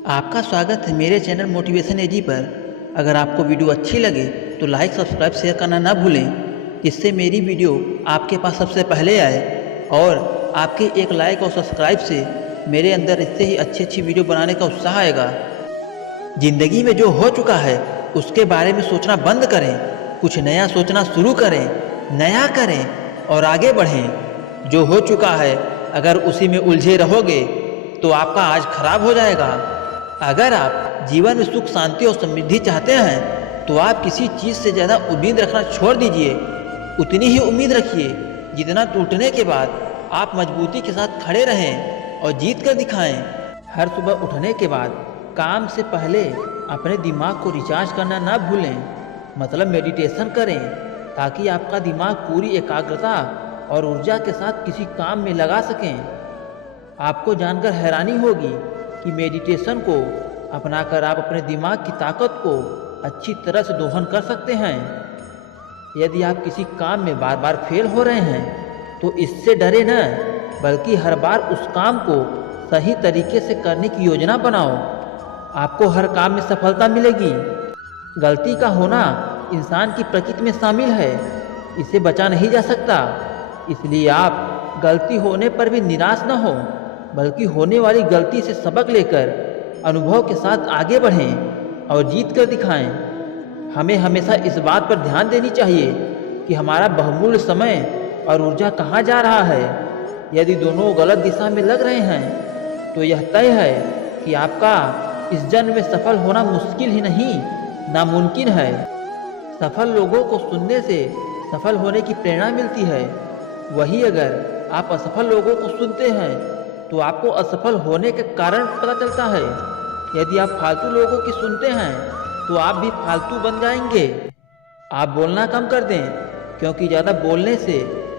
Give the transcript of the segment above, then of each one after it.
आपका स्वागत है मेरे चैनल मोटिवेशन एजी पर। अगर आपको वीडियो अच्छी लगे तो लाइक सब्सक्राइब शेयर करना ना भूलें, जिससे मेरी वीडियो आपके पास सबसे पहले आए। और आपके एक लाइक और सब्सक्राइब से मेरे अंदर इससे ही अच्छी अच्छी वीडियो बनाने का उत्साह आएगा। ज़िंदगी में जो हो चुका है उसके बारे में सोचना बंद करें, कुछ नया सोचना शुरू करें, नया करें और आगे बढ़ें। जो हो चुका है अगर उसी में उलझे रहोगे तो आपका आज खराब हो जाएगा। अगर आप जीवन में सुख शांति और समृद्धि चाहते हैं तो आप किसी चीज़ से ज़्यादा उम्मीद रखना छोड़ दीजिए। उतनी ही उम्मीद रखिए जितना टूटने के बाद आप मजबूती के साथ खड़े रहें और जीत कर दिखाएं। हर सुबह उठने के बाद काम से पहले अपने दिमाग को रिचार्ज करना ना भूलें, मतलब मेडिटेशन करें, ताकि आपका दिमाग पूरी एकाग्रता और ऊर्जा के साथ किसी काम में लगा सकें। आपको जानकर हैरानी होगी कि मेडिटेशन को अपनाकर आप अपने दिमाग की ताकत को अच्छी तरह से दोहन कर सकते हैं। यदि आप किसी काम में बार बार फेल हो रहे हैं तो इससे डरे न, बल्कि हर बार उस काम को सही तरीके से करने की योजना बनाओ। आपको हर काम में सफलता मिलेगी। गलती का होना इंसान की प्रकृति में शामिल है, इसे बचा नहीं जा सकता। इसलिए आप गलती होने पर भी निराश न हो, बल्कि होने वाली गलती से सबक लेकर अनुभव के साथ आगे बढ़ें और जीत कर दिखाएं। हमें हमेशा इस बात पर ध्यान देनी चाहिए कि हमारा बहुमूल्य समय और ऊर्जा कहाँ जा रहा है। यदि दोनों गलत दिशा में लग रहे हैं तो यह तय है कि आपका इस जन्म में सफल होना मुश्किल ही नहीं, नामुमकिन है। सफल लोगों को सुनने से सफल होने की प्रेरणा मिलती है। वही अगर आप असफल लोगों को सुनते हैं तो आपको असफल होने के कारण पता चलता है। यदि आप फालतू लोगों की सुनते हैं तो आप भी फालतू बन जाएंगे। आप बोलना कम कर दें, क्योंकि ज़्यादा बोलने से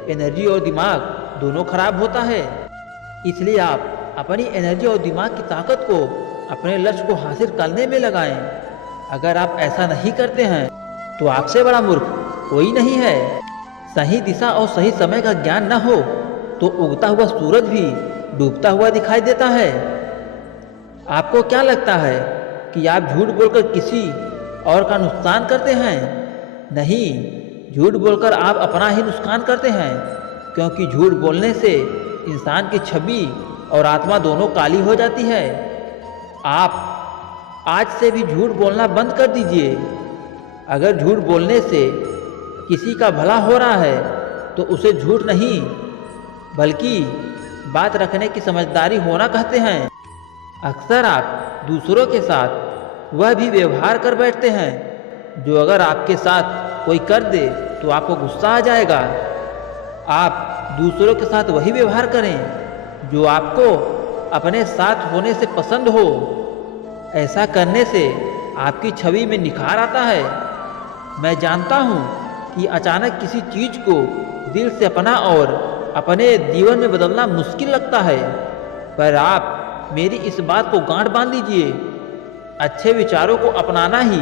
एनर्जी और दिमाग दोनों खराब होता है। इसलिए आप अपनी एनर्जी और दिमाग की ताकत को अपने लक्ष्य को हासिल करने में लगाएं। अगर आप ऐसा नहीं करते हैं तो आपसे बड़ा मूर्ख कोई नहीं है। सही दिशा और सही समय का ज्ञान न हो तो उगता हुआ सूरज भी डूबता हुआ दिखाई देता है। आपको क्या लगता है कि आप झूठ बोलकर किसी और का नुकसान करते हैं? नहीं, झूठ बोलकर आप अपना ही नुकसान करते हैं, क्योंकि झूठ बोलने से इंसान की छवि और आत्मा दोनों काली हो जाती है। आप आज से भी झूठ बोलना बंद कर दीजिए। अगर झूठ बोलने से किसी का भला हो रहा है तो उसे झूठ नहीं, बल्कि बात रखने की समझदारी होना कहते हैं। अक्सर आप दूसरों के साथ वह भी व्यवहार कर बैठते हैं जो अगर आपके साथ कोई कर दे तो आपको गुस्सा आ जाएगा। आप दूसरों के साथ वही व्यवहार करें जो आपको अपने साथ होने से पसंद हो। ऐसा करने से आपकी छवि में निखार आता है। मैं जानता हूँ कि अचानक किसी चीज़ को दिल से अपना और अपने जीवन में बदलना मुश्किल लगता है, पर आप मेरी इस बात को गांठ बांध लीजिए। अच्छे विचारों को अपनाना ही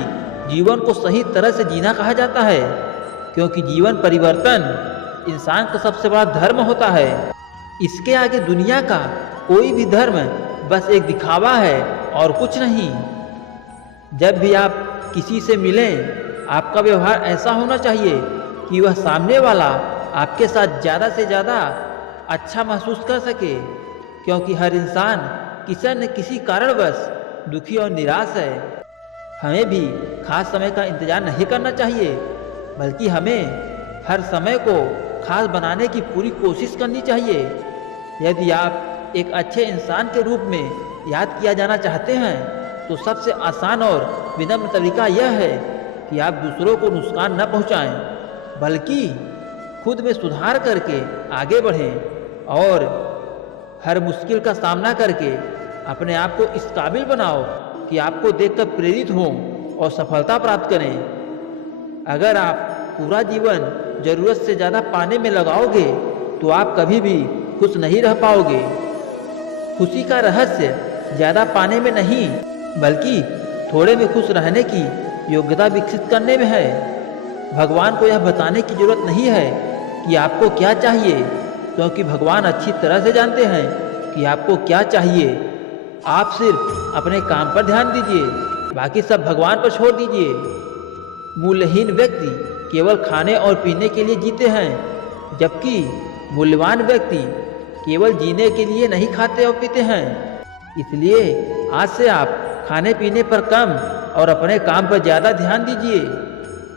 जीवन को सही तरह से जीना कहा जाता है, क्योंकि जीवन परिवर्तन इंसान का सबसे बड़ा धर्म होता है। इसके आगे दुनिया का कोई भी धर्म बस एक दिखावा है और कुछ नहीं। जब भी आप किसी से मिलें, आपका व्यवहार ऐसा होना चाहिए कि वह सामने वाला आपके साथ ज़्यादा से ज़्यादा अच्छा महसूस कर सके, क्योंकि हर इंसान किसी न किसी कारणवश दुखी और निराश है। हमें भी खास समय का इंतज़ार नहीं करना चाहिए, बल्कि हमें हर समय को खास बनाने की पूरी कोशिश करनी चाहिए। यदि आप एक अच्छे इंसान के रूप में याद किया जाना चाहते हैं तो सबसे आसान और विनम्र तरीका यह है कि आप दूसरों को नुकसान न पहुंचाएं, बल्कि खुद में सुधार करके आगे बढ़ें और हर मुश्किल का सामना करके अपने आप को इस काबिल बनाओ कि आपको देखकर प्रेरित हों और सफलता प्राप्त करें। अगर आप पूरा जीवन ज़रूरत से ज़्यादा पाने में लगाओगे तो आप कभी भी खुश नहीं रह पाओगे। खुशी का रहस्य ज़्यादा पाने में नहीं, बल्कि थोड़े में खुश रहने की योग्यता विकसित करने में है। भगवान को यह बताने की जरूरत नहीं है कि आपको क्या चाहिए, क्योंकि भगवान अच्छी तरह से जानते हैं कि आपको क्या चाहिए। आप सिर्फ अपने काम पर ध्यान दीजिए, बाकी सब भगवान पर छोड़ दीजिए। मूल्यहीन व्यक्ति केवल खाने और पीने के लिए जीते हैं, जबकि मूल्यवान व्यक्ति केवल जीने के लिए नहीं खाते और पीते हैं। इसलिए आज से आप खाने पीने पर कम और अपने काम पर ज़्यादा ध्यान दीजिए।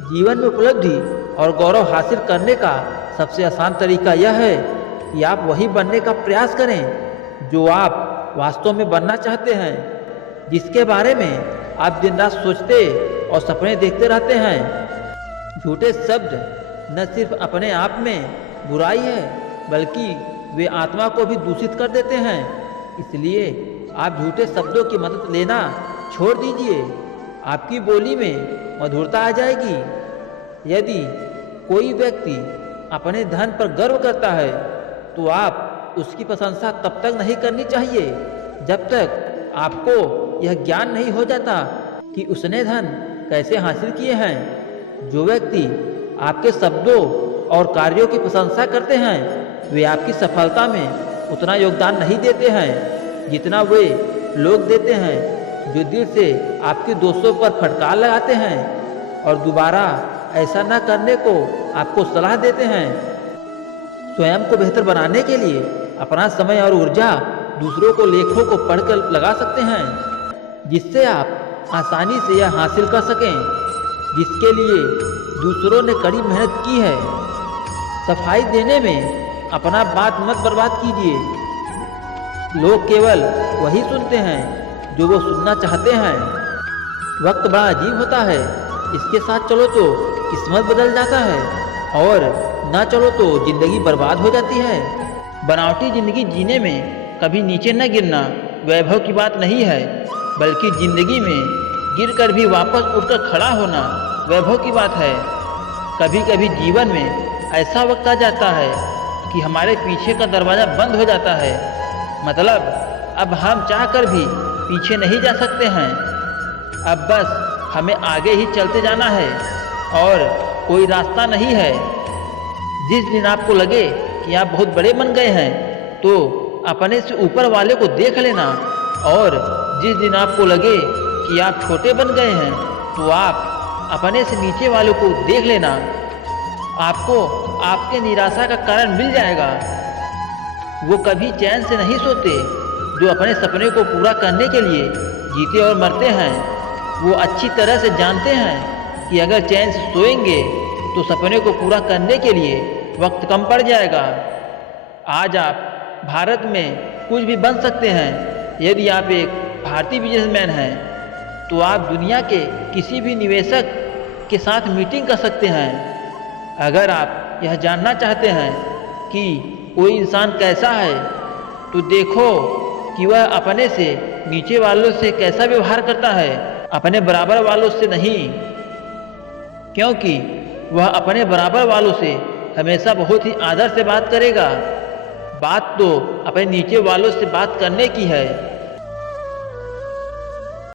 जीवन में उपलब्धि और गौरव हासिल करने का सबसे आसान तरीका यह है कि आप वही बनने का प्रयास करें जो आप वास्तव में बनना चाहते हैं, जिसके बारे में आप दिन रात सोचते और सपने देखते रहते हैं। झूठे शब्द न सिर्फ अपने आप में बुराई है, बल्कि वे आत्मा को भी दूषित कर देते हैं। इसलिए आप झूठे शब्दों की मदद लेना छोड़ दीजिए। आपकी बोली में मधुरता आ जाएगी। यदि कोई व्यक्ति अपने धन पर गर्व करता है तो आप उसकी प्रशंसा तब तक नहीं करनी चाहिए जब तक आपको यह ज्ञान नहीं हो जाता कि उसने धन कैसे हासिल किए हैं। जो व्यक्ति आपके शब्दों और कार्यों की प्रशंसा करते हैं वे आपकी सफलता में उतना योगदान नहीं देते हैं जितना वे लोग देते हैं जो दिल से आपके दोषों पर फटकार लगाते हैं और दोबारा ऐसा न करने को आपको सलाह देते हैं। स्वयं को बेहतर बनाने के लिए अपना समय और ऊर्जा दूसरों को लेखों को पढ़कर लगा सकते हैं, जिससे आप आसानी से यह हासिल कर सकें जिसके लिए दूसरों ने कड़ी मेहनत की है। सफाई देने में अपना बात मत बर्बाद कीजिए। लोग केवल वही सुनते हैं जो वो सुनना चाहते हैं। वक्त बड़ा अजीब होता है, इसके साथ चलो तो किस्मत बदल जाता है और ना चलो तो जिंदगी बर्बाद हो जाती है। बनावटी जिंदगी जीने में कभी नीचे न गिरना वैभव की बात नहीं है, बल्कि जिंदगी में गिरकर भी वापस उठकर खड़ा होना वैभव की बात है। कभी कभी जीवन में ऐसा वक्त आ जाता है कि हमारे पीछे का दरवाज़ा बंद हो जाता है, मतलब अब हम चाहकर भी पीछे नहीं जा सकते हैं। अब बस हमें आगे ही चलते जाना है और कोई रास्ता नहीं है। जिस दिन आपको लगे कि आप बहुत बड़े बन गए हैं तो अपने से ऊपर वाले को देख लेना, और जिस दिन आपको लगे कि आप छोटे बन गए हैं तो आप अपने से नीचे वाले को देख लेना। आपको आपके निराशा का कारण मिल जाएगा। वो कभी चैन से नहीं सोते जो अपने सपने को पूरा करने के लिए जीते और मरते हैं। वो अच्छी तरह से जानते हैं कि अगर चैन से सोएंगे तो सपने को पूरा करने के लिए वक्त कम पड़ जाएगा। आज आप भारत में कुछ भी बन सकते हैं। यदि आप एक भारतीय बिजनेसमैन हैं तो आप दुनिया के किसी भी निवेशक के साथ मीटिंग कर सकते हैं। अगर आप यह जानना चाहते हैं कि कोई इंसान कैसा है तो देखो कि वह अपने से नीचे वालों से कैसा व्यवहार करता है, अपने बराबर वालों से नहीं, क्योंकि वह अपने बराबर वालों से हमेशा बहुत ही आदर से बात करेगा। बात तो अपने नीचे वालों से बात करने की है।